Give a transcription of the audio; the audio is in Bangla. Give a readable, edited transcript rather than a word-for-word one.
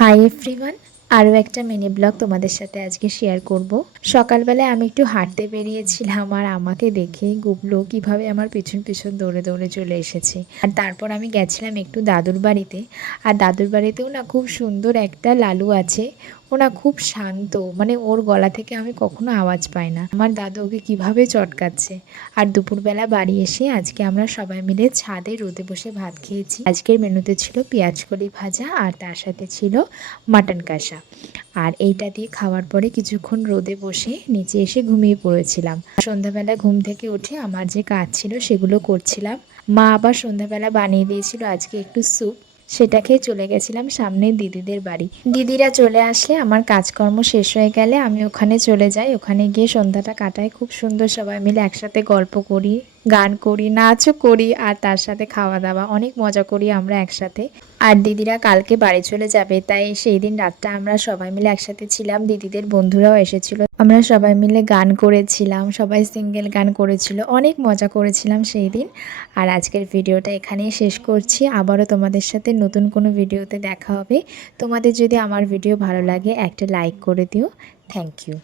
হাই এভরিওয়ান, আরও একটা মিনি ব্লগ তোমাদের সাথে আজকে শেয়ার করব। সকালবেলায় আমি একটু হাঁটতে বেরিয়েছিলাম আর আমাকে দেখেই গুবলু কিভাবে আমার পিছন পিছন দৌড়ে দৌড়ে চলে এসেছে। আর তারপর আমি গেছিলাম একটু দাদুর বাড়িতে। আর দাদুর বাড়িতেও না খুব সুন্দর একটা লালু আছে। ও না খুব শান্ত, মানে ওর গলা থেকে আমি কখনো আওয়াজ পাই না। আমার দাদু ওকে কীভাবে চটকাচ্ছে। আর দুপুরবেলা বাড়ি এসে আজকে আমরা সবাই মিলে ছাদে রোদে বসে ভাত খেয়েছি। আজকের মেনুতে ছিল পেঁয়াজকলি ভাজা আর তার সাথে ছিল মাটন কষা। আর এইটা দিয়ে খাওয়ার পরে কিছুক্ষণ রোদে বসে নিচে এসে ঘুমিয়ে পড়েছিলাম। সন্ধ্যাবেলা ঘুম থেকে উঠে আমার যে কাজ ছিল সেগুলো করছিলাম। মা আবার সন্ধ্যাবেলা বানিয়ে দিয়েছিল আজকে একটু স্যুপ, সেটা খেয়ে চলে গেছিলাম সামনের দিদিদের বাড়ি। দিদিরা চলে আসলে আমার কাজকর্ম শেষ হয়ে গেলে আমি ওখানে চলে যাই। ওখানে গিয়ে সন্ধ্যাটা কাটাই খুব সুন্দর, সবাই মিলে একসাথে গল্প করি, গান করি, নাচও করি আর তার সাথে খাওয়া দাওয়া অনেক মজা করি আমরা একসাথে। আর দিদিরা কালকে বাড়ি চলে যাবে, তাই সেই দিন রাতটা আমরা সবাই মিলে একসাথে ছিলাম। দিদিদের বন্ধুরাও এসেছিল, আমরা সবাই মিলে গান করেছিলাম, সবাই সিঙ্গেল গান করেছিল, অনেক মজা করেছিলাম সেই দিন। আর আজকের ভিডিওটা এখানেই শেষ করছি। আবারও তোমাদের সাথে নতুন কোনো ভিডিওতে দেখা হবে। তোমাদের যদি আমার ভিডিও ভালো লাগে একটা লাইক করে দিও। Thank you.